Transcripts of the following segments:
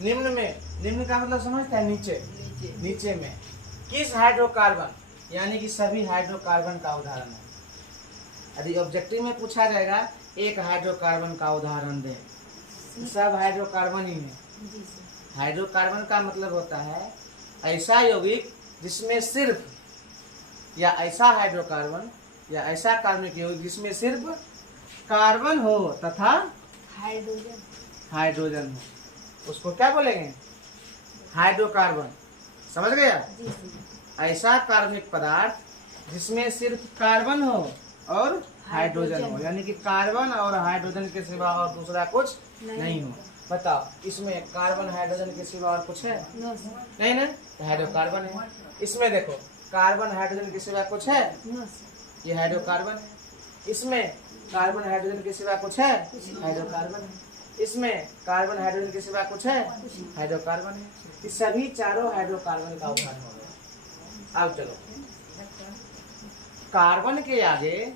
निम्न में, निम्न का मतलब समझते हैं नीचे, नीचे में किस हाइड्रोकार्बन, यानी कि सभी हाइड्रोकार्बन का उदाहरण है। यदि ऑब्जेक्टिव में पूछा जाएगा एक हाइड्रोकार्बन का उदाहरण दें, सब हाइड्रोकार्बन ही है। हाइड्रोकार्बन का मतलब होता है ऐसा यौगिक जिसमें सिर्फ, या ऐसा हाइड्रोकार्बन या ऐसा कार्बनिक यौगिक जिसमें सिर्फ कार्बन हो तथा हाइड्रोजन हो, उसको क्या बोलेंगे? हाइड्रोकार्बन। समझ गया? ऐसा कार्बनिक पदार्थ जिसमें सिर्फ कार्बन हो और हाइड्रोजन हो, यानी कि कार्बन और हाइड्रोजन के सिवा और दूसरा कुछ नहीं हो। बताओ, इसमें कार्बन हाइड्रोजन के सिवा और कुछ है? नहीं ना, हाइड्रोकार्बन है। इसमें देखो, कार्बन हाइड्रोजन के सिवा कुछ है? ये हाइड्रोकार्बन है। इसमें कार्बन हाइड्रोजन के सिवा कुछ है? हाइड्रोकार्बन है। इसमें कार्बन हाइड्रोजन के सिवा कुछ है? हाइड्रोकार्बन है। ये सभी चारों हाइड्रोकार्बन का उदाहरण हो गया। अब चलो, कार्बन के आगे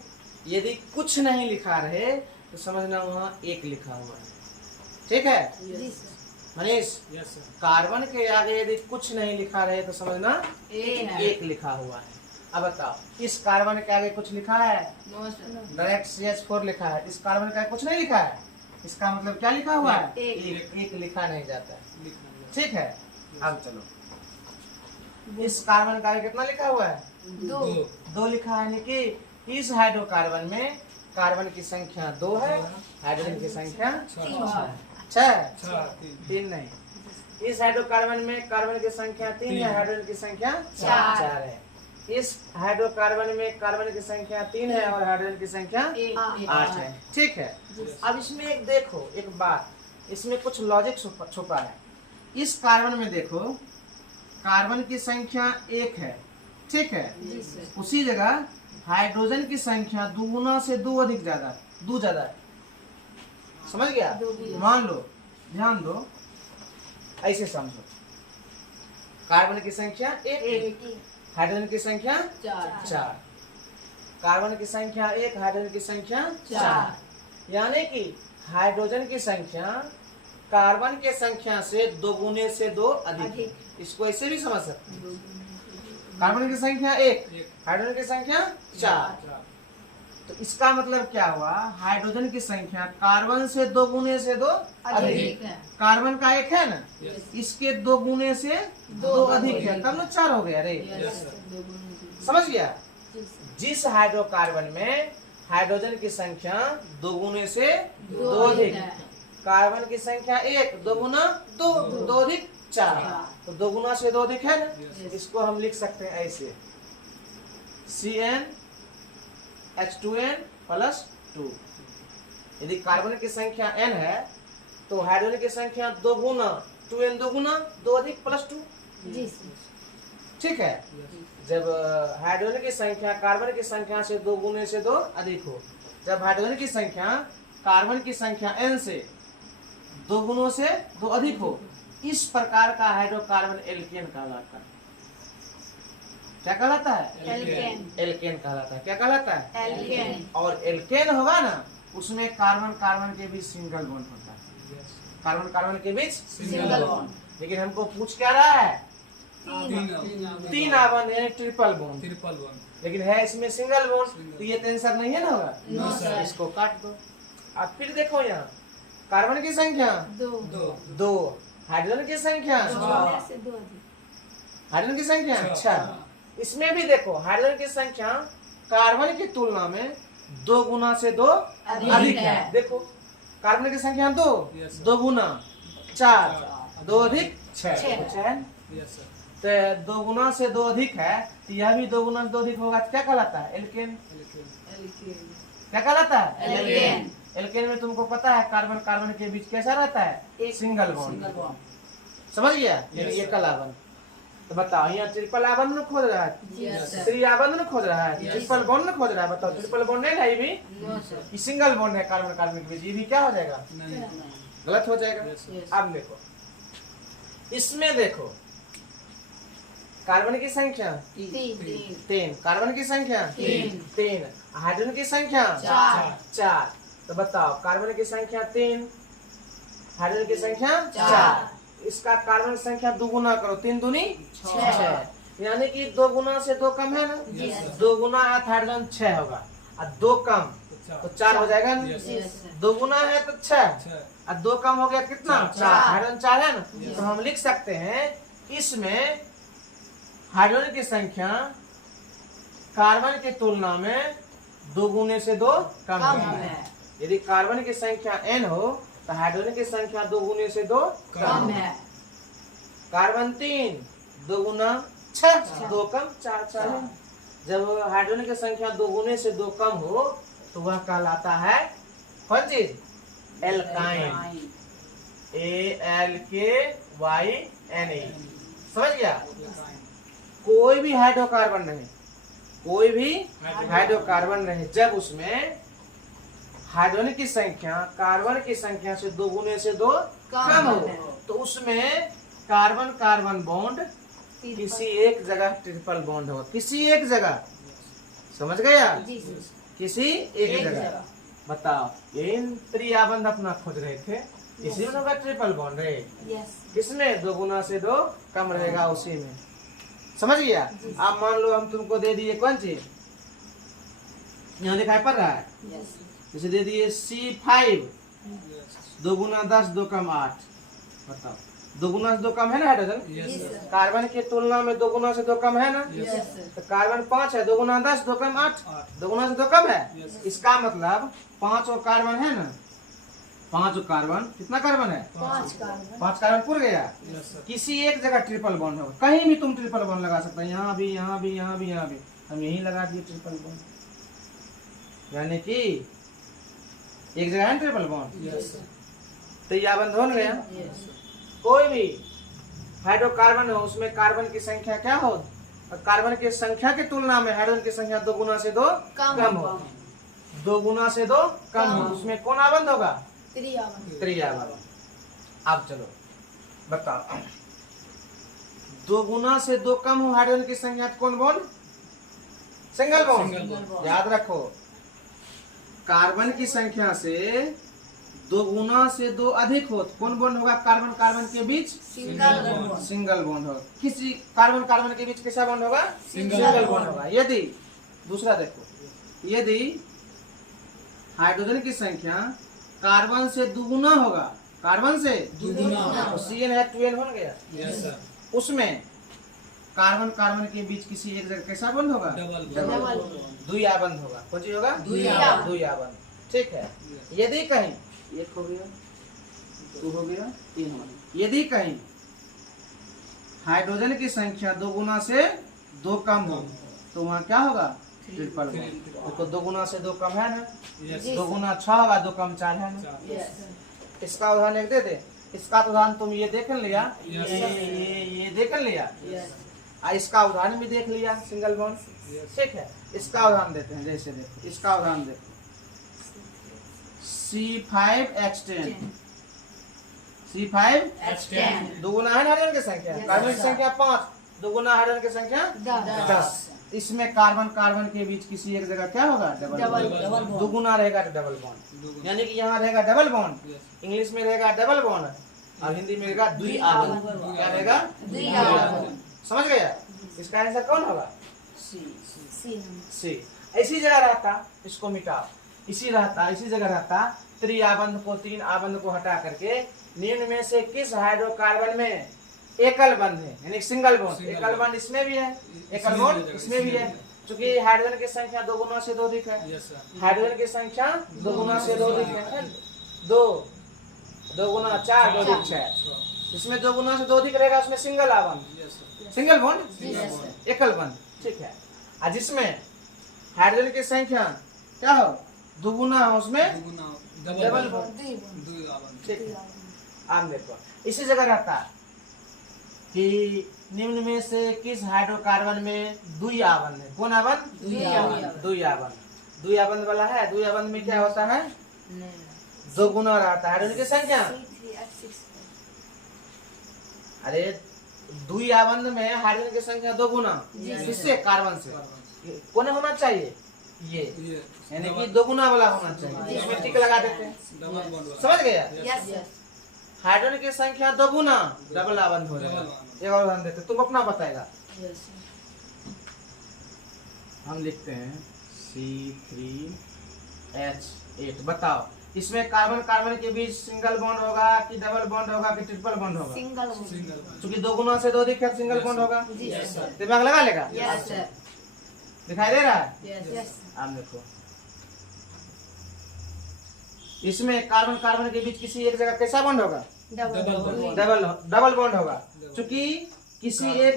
यदि कुछ नहीं लिखा रहे तो समझना वहाँ एक लिखा हुआ है। ठीक है मनीष? कार्बन के आगे यदि कुछ नहीं लिखा रहे तो समझना एक लिखा हुआ है। अब बताओ, इस कार्बन के आगे कुछ लिखा है? डायरेक्ट CH4 लिखा है। इस कार्बन के आगे कुछ नहीं लिखा है, इसका मतलब क्या लिखा हुआ है? एक लिखा नहीं जाता है। ठीक है, अब चलो, इस कार्बन का आगे कितना लिखा हुआ है? दो लिखा है, यानी कि इस हाइड्रोकार्बन में कार्बन की संख्या 2 है, हाइड्रोजन की संख्या 3 नहीं। इस हाइड्रोकार्बन में कार्बन की संख्या 3 है, हाइड्रोजन की संख्या 4 है। इस हाइड्रोकार्बन में कार्बन की संख्या 3 है और हाइड्रोजन की संख्या 8 है। ठीक है, अब इसमें एक देखो, एक बात, इसमें कुछ लॉजिक छुपा है। इस कार्बन में देखो, कार्बन की संख्या 1 है, ठीक है, उसी जगह हाइड्रोजन की संख्या दुगुना से 2 अधिक ज्यादा, 2 ज्यादा है। समझ गया? मान लो, ध्यान दो, ऐसे समझो, कार्बन की संख्या 1, हाइड्रोजन की संख्या 4, कार्बन की संख्या 1, हाइड्रोजन की संख्या 4, यानी कि हाइड्रोजन की संख्या कार्बन के संख्या से 2 गुने से 2 अधिक। इसको ऐसे भी समझ सकते हैं, कार्बन की संख्या 1, हाइड्रोजन की संख्या 4। तो इसका मतलब क्या हुआ? हाइड्रोजन की संख्या कार्बन से 2 गुने से 2 अधिक। कार्बन का 1 है ना, इसके 2 गुने से 2 अधिक है, तब ना 4 हो गया रे। समझ गया? जिस हाइड्रोकार्बन में हाइड्रोजन की संख्या 2 गुने से 2 अधिक, कार्बन की संख्या 1, 2 गुना 2 अधिक 4, तो 2 गुना से 2 अधिक है ना। इसको हम लिख सकते हैं ऐसे, CnH2n + 2। यदि कार्बन की संख्या n है तो हाइड्रोजन की संख्या 2 गुना 2n, 2 गुना 2 अधिक +2। ठीक है, जब हाइड्रोजन की संख्या कार्बन की संख्या से 2 गुने से 2 अधिक हो, जब हाइड्रोजन की संख्या कार्बन की संख्या n से 2 गुणों से 2 अधिक हो, इस प्रकार का हाइड्रोकार्बन एल्केन कहलाता है। क्या कहलाता है? एल्केन कहलाता है। क्या कहलाता है? एल्केन। और एल्केन होगा ना, उसमें कार्बन कार्बन के बीच सिंगल बॉन्ड होता है, कार्बन कार्बन के बीच सिंगल बॉन्ड। लेकिन हमको पूछ क्या रहा है? 3 आबंध यानी ट्रिपल बॉन्ड, लेकिन है इसमें सिंगल बॉन्ड, तो ये टेंशन नहीं है ना होगा। इसको काट दो। अब फिर देखो, यहाँ कार्बन की संख्या 2, हाइड्रोजन की संख्या, हाइड्रोजन की संख्या 6। इसमें भी देखो, हाइड्रोजन की संख्या कार्बन की तुलना में 2 गुना से 2 अधिक है। देखो, कार्बन की संख्या 2 गुना 4, 2 अधिक 6, तो 2 गुना से 2 अधिक है, तो यह भी 2 गुना से 2 अधिक होगा, क्या कहलाता है? एल्केन। क्या कहलाता है? एल्केन। एल्केन में तुमको पता है कार्बन कार्बन के बीच कैसा रहता है? Single bond. समझ गया? ये कलाबंध। तो बताओ, यहाँ ट्रिपल आबंध में खोज रहा है, 3 आबंध में खोज रहा है, ट्रिपल बॉन्ड में खोज रहा है। बताओ, ट्रिपल बॉन्ड नहीं है, ये भी सिंगल बॉन्ड है कार्बन कार्बन के बीच, ये भी क्या हो जाएगा? गलत हो जाएगा। अब देखो, इसमें देखो, कार्बन की संख्या 3, कार्बन की संख्या 3, हाइड्रोजन की संख्या 4। तो बताओ, कार्बन की संख्या 3, हाइड्रोजन की संख्या 4, इसका कार्बन संख्या दुगुना करो, 3 दूनी 6, यानी कि 2 गुना से 2 कम है ना, 2 गुना है तो हाइड्रोजन 6 होगा, और 2 कम तो 4 हो जाएगा ना, 2 गुना है तो 6 और 2 कम हो गया कितना, 4, हाइड्रोजन 4 है ना। तो हम लिख सकते हैं इसमें हाइड्रोजन की संख्या कार्बन की तुलना में 2 गुने से 2 कम है। यदि कार्बन की संख्या n हो तो हाइड्रोजन की संख्या 2 गुने से 2 कम है। कार्बन 3, 2 गुना 6, 2 कम 4 है। जब हाइड्रोजन की संख्या 2 गुने से 2 कम हो तो वह कहलाता है कौन चीज, एल्काइन, ALKYNE। समझ गया। कोई भी हाइड्रोकार्बन नहीं, कोई भी हाइड्रोकार्बन नहीं, जब उसमें हाइड्रोजन की संख्या कार्बन की संख्या से 2 गुने से 2 कम हो तो उसमें कार्बन कार्बन बॉन्ड किसी एक जगह ट्रिपल बॉन्ड होगा, किसी एक जगह। समझ गया, किसी एक जगह। बताओ, इन त्रिआबंध अपना खोज रहे थे, इसी में होगा ट्रिपल बॉन्ड है। किसमें 2 गुना से 2 कम रहेगा, उसी में। समझ गया। आप मान लो हम तुमको दे दिए कौन चीज, यहाँ दिखाई पड़ रहा है, जैसे दे दिए C5, 2 गुना 10, 2 कम 8। बताओ, 2 गुना से 2 कम है ना हाइड्रोजन, कार्बन की तुलना में 2 गुना से 2 कम है ना। तो कार्बन 5 है, 2 गुना 10, 2 कम 8, 2 गुना से 2 कम है। इसका मतलब 5 कार्बन है ना, 5 कार्बन, कितना कार्बन है, 5 कार्बन पूरा गया। किसी एक जगह ट्रिपल बॉन्ड होगा, कहीं भी तुम ट्रिपल बॉन्ड लगा सकते हो, यहाँ भी, यहाँ भी, यहाँ भी, यहाँ भी। हम यही लगा दिए ट्रिपल बॉन्ड, यानी कि एक जगह है ट्रिपल बॉन्ड। तो यह बंद हो गया। कोई भी हाइड्रोकार्बन हो उसमें कार्बन की संख्या क्या हो, कार्बन की संख्या की तुलना में हाइड्रोजन की संख्या 2 गुना से 2 कम हो, 2 गुना से 2 कम हो, उसमें कौन आबंध होगा, त्रिआबंध। अब चलो बताओ, 2 गुना से 2 कम हो हाइड्रोजन की संख्या तो कौन बॉन्ड, सिंगल बॉन्ड। याद रखो, कार्बन की संख्या से 2 गुना से 2 अधिक हो तो कौन बॉन्ड होगा, कार्बन कार्बन के बीच सिंगल बॉन्ड होगा। किसी कार्बन कार्बन के बीच कैसा बॉन्ड होगा, सिंगल बॉन्ड होगा। यदि दूसरा देखो, यदि हाइड्रोजन की संख्या कार्बन से 2 गुना होगा, कार्बन से 2 गुना, तो CN है 2N हो गया। उसमें कार्बन कार्बन के बीच किसी एक जगह कैसा बंध होगा, द्विआबंध होगा। कौन चीज होगा, द्विआबंध। ठीक है। यदि कहीं 1 हो गया, 2 हो गया, 3 हो गया, यदि कहीं हाइड्रोजन की संख्या 2 गुना से 2 कम हो तो वहाँ क्या होगा, ट्रिपल बॉन्ड। तो 2 गुना से 2 कम है ना, 2 गुना 6 होगा, 2 कम 4 है ना। इसका उदाहरण एक दे दे। इसका उदाहरण तुम ये देख लिया, ये देख लिया, इसका उदाहरण भी देख लिया, सिंगल बॉन्ड। ठीक है। इसका उदाहरण देते हैं, जैसे देखो इसका उदाहरण देखो, C5H10, C5H10 2 गुना है हाइड्रोजन की संख्या, कार्बन की संख्या 5, 2 गुना हाइड्रोजन की संख्या 10। इसमें कार्बन कार्बन के बीच किसी एक जगह क्या होगा, डबल बॉन्ड। 2 गुना रहेगा तो डबल बॉन्ड, यानी कि यहाँ रहेगा डबल बॉन्ड, इंग्लिश में रहेगा डबल बॉन्ड और हिंदी में रहेगा द्विआबंध। क्या रहेगा, द्विआबंध। समझ गया। इसका आंसर कौन होगा, सी। ऐसी जगह रहता, इसको मिटाओ, इसी जगह रहता, त्रिआबंध को 3 आबंध को हटा करके निम्न में से किस हाइड्रोकार्बन में एकल बंध है, यानी सिंगल बॉन्ड। एकल बॉन्ड इसमें भी है, एकल बॉन्ड इसमें भी है। चूंकि हाइड्रोजन की संख्या 2 गुना से 2 अधिक है, हाइड्रोजन की संख्या 2 गुना से 2 अधिक है, 2 गुना 4, 2 अधिक 6। इसमें 2 गुना से 2 अधिक रहेगा, उसमें सिंगल आबंध, सिंगल बॉन्ड, एकल बंध। ठीक है। और जिसमें हाइड्रोजन की संख्या क्या हो, 2 गुना हो, उसमें डबल बॉन्ड। ठीक है। आप देखो इसी जगह रहता कि निम्न में से किस हाइड्रोकार्बन में द्विआबंध है। कौन आबंध, द्विआबंध। द्विआबंध वाला है। द्विआबंध में क्या होता है, 2 गुना रहता है हाइड्रोजन की संख्या। अरे द्विआबंध में हाइड्रोजन की संख्या 2 गुना, किससे, कार्बन से। कौन होना चाहिए, ये, यानी कि 2 गुना वाला होना चाहिए। इसमें टिक लगा देते हैं। समझ गया। हाइड्रोजन की संख्या दोगुना डबल बंद हो जाएगा। एक और उदाहरण देते, तुम अपना बताएगा। हम लिखते हैं C3H8। बताओ इसमें कार्बन कार्बन के बीच सिंगल बॉन्ड होगा कि डबल बॉन्ड होगा कि ट्रिपल बॉन्ड होगा? सिंगल। क्योंकि दो गुना से दो अधिक है, सिंगल बॉन्ड होगा। दिमाग लगा लेगा। दिखाई दे रहा है? आप देखो इसमें कार्बन कार्बन के बीच किसी एक जगह कैसा बॉन्ड होगा? डबल बॉन्ड होगा। क्योंकि किसी एक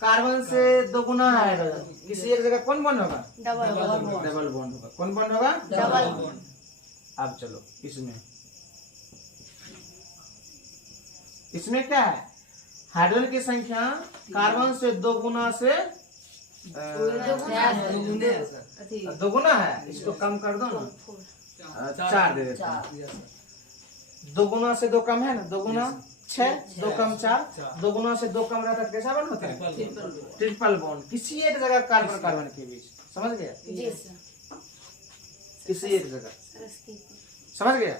कार्बन से दो गुना है हाइड्रोजन, किसी एक जगह कौन बॉन्ड होगा? डबल बॉन्ड होगा। कौन बॉन्ड होगा? Double bond. अब चलो इसमें क्या है? हाइड्रोजन की संख्या कार्बन से दो गुना से दो गुना है। इसको कम कर दो ना, 4 दे देते हैं। दो गुना से दो कम है ना, दो गुना 6, दो कम 4, दो गुना से दो कम रहता है कैसा बॉन्ड होता है? Triple bond. किसी एक जगह कार्बन कार्बन के बीच, समझ गया? किसी एक जगह, समझ गया?